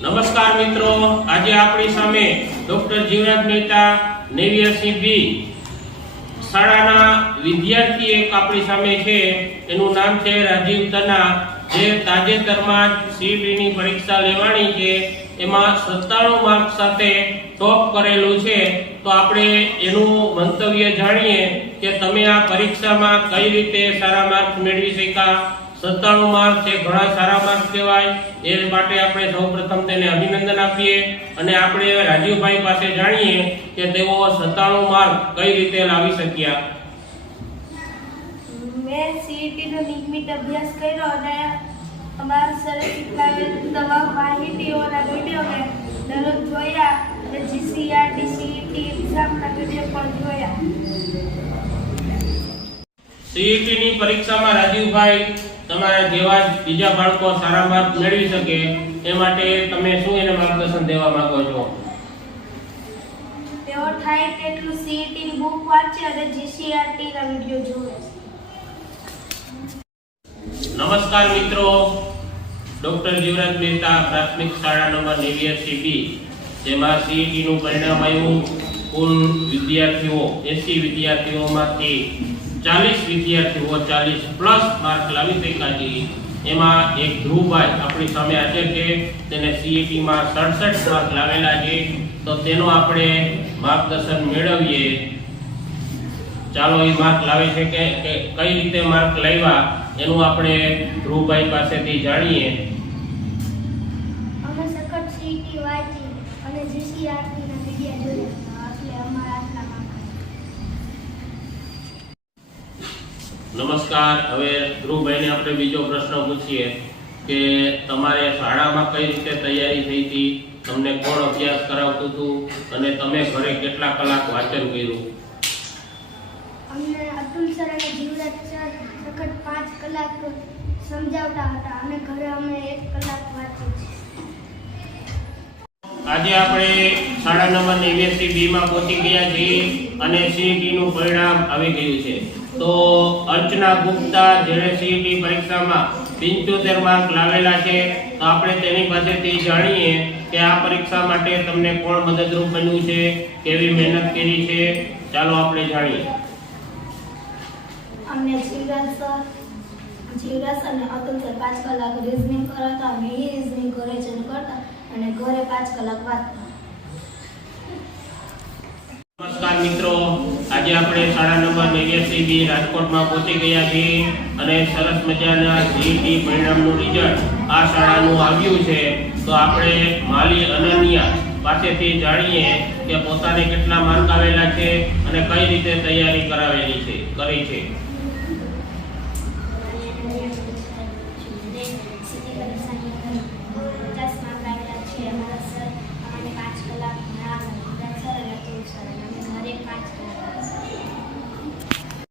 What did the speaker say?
નમસ્કાર મિત્રો, આજે આપણી સામે ડોક્ટર જીવરાજ મહેતા 89B શાળાના વિદ્યાર્થી એક આપણી સામે છે. એનું નામ છે રાજીવ તના, જે તાજેતરમાં સીઈટીની પરીક્ષા લેવાની છે. એમાં 97 માર્ક સાથે ટોપ કરેલું છે. તો આપણે એનું મંતવ્ય જાણીએ કે તમે આ પરીક્ષામાં કઈ રીતે સારા માર્ક મેળવી શક્યા. 97 માર્ક એ ઘણા સારા માર્ક કહેવાય. એ માટે આપણે સૌપ્રથમ તેને અભિનંદન આપીએ અને આપણે રાજીવભાઈ પાસે જાણીએ કે તેઓ 97 માર્ક કઈ રીતે લાવી શક્યા. મેં સીઈટી નો નિયમિત અભ્યાસ કર્યો અને અમારા સરે શીખવાડેલ તમામ માહિતીઓના વિડીયો મેં દરરોજ જોયા અને જીસીઆરટી સીઈટી એક્ઝામના વિડીયો પણ જોયા. સીઈટીની પરીક્ષામાં રાજીવભાઈ તમારા જેવા જ બીજા બાળકો સારા માર્ક મેળવી શકે એ માટે તમે શું એને માર્ગદર્શન દેવા માંગો છો? તેઓ થાય તેટલું સીઈટી ની બુક વાંચે અને જીસીઆરટી ના વિડીયો જોવે. નમસ્કાર મિત્રો, ડોક્ટર જીવરાજ મહેતા પ્રાથમિક શાળા નંબર 89B, જેમાં સીઈટી નું પરિણામ આવ્યું. કુલ વિદ્યાર્થીઓ 80 વિદ્યાર્થીઓમાંથી 40 વિદ્યાર્થીઓ 40+ માર્ક લાવી શક્યા છે. એમાં એક ધ્રુવભાઈ આપણી સામે હાજર છે, તેને સીઈટી માં 67 માર્ક લાવેલા છે. તો તેનો આપણે માર્ગદર્શન મેળવીએ. ચાલો એ માર્ક લાવે છે કે કઈ રીતે માર્ક લાવ્યા એનું આપણે ધ્રુવભાઈ પાસેથી જાણીએ. અમે સખત સીઈટી વાંચી અને જીસીઆરટી ના વિડીયો જોયા એટલે અમારા આટલા માર્ક. નમસ્કાર, હવે ધ્રુવભાઈને આપણે બીજો પ્રશ્ન પૂછીએ કે તમારે શાળામાં કઈ રીતે તૈયારી થઈ હતી, તમને કોણ અભ્યાસ કરાવતું હતું અને તમે ઘરે કેટલા કલાક વાંચન કર્યું? અમને અતુલ સર અને જીવરાજ સર સખત 5 કલાક સમજાવતા હતા અને ઘરે અમે 1 કલાક વાંચી છે. આજે આપણે શાળા નંબર 89B માં પહોંચી ગયા છીએ અને સીઈટી નું પરિણામ આવી ગયું છે. તો અર્ચના ગુપ્તા, જેણે સીઈટી પરીક્ષામાં 75 માર્ક લાવેલા છે, તો આપણે તેની પાસેથી જાણીએ કે આ પરીક્ષા માટે તમને કોણ મદદરૂપ બન્યું છે, કેવી મહેનત કરી છે. ચાલો આપણે જાણીએ. અમને જીવરાજ અને અતુલ સર 5 કલાક રીઝનિંગ કરાવતા, અમે એ રીઝનિંગ ઘરે જઈને કરતા અને ઘરે 5 કલાક વાંચતા. નમસ્કાર મિત્રો, આજે આપણે શાળા નંબર 89B રાજકોટમાં પહોંચી ગયા છીએ અને સરસ મજાના સીઈટી પરિણામનું રિઝલ્ટ આ શાળાનું આવ્યું છે. તો આપણે માલી અનન્યા પાસેથી જાણીએ કે પોતાને કેટલા માર્ક આવેલા છે અને કઈ રીતે તૈયારી કરી છે.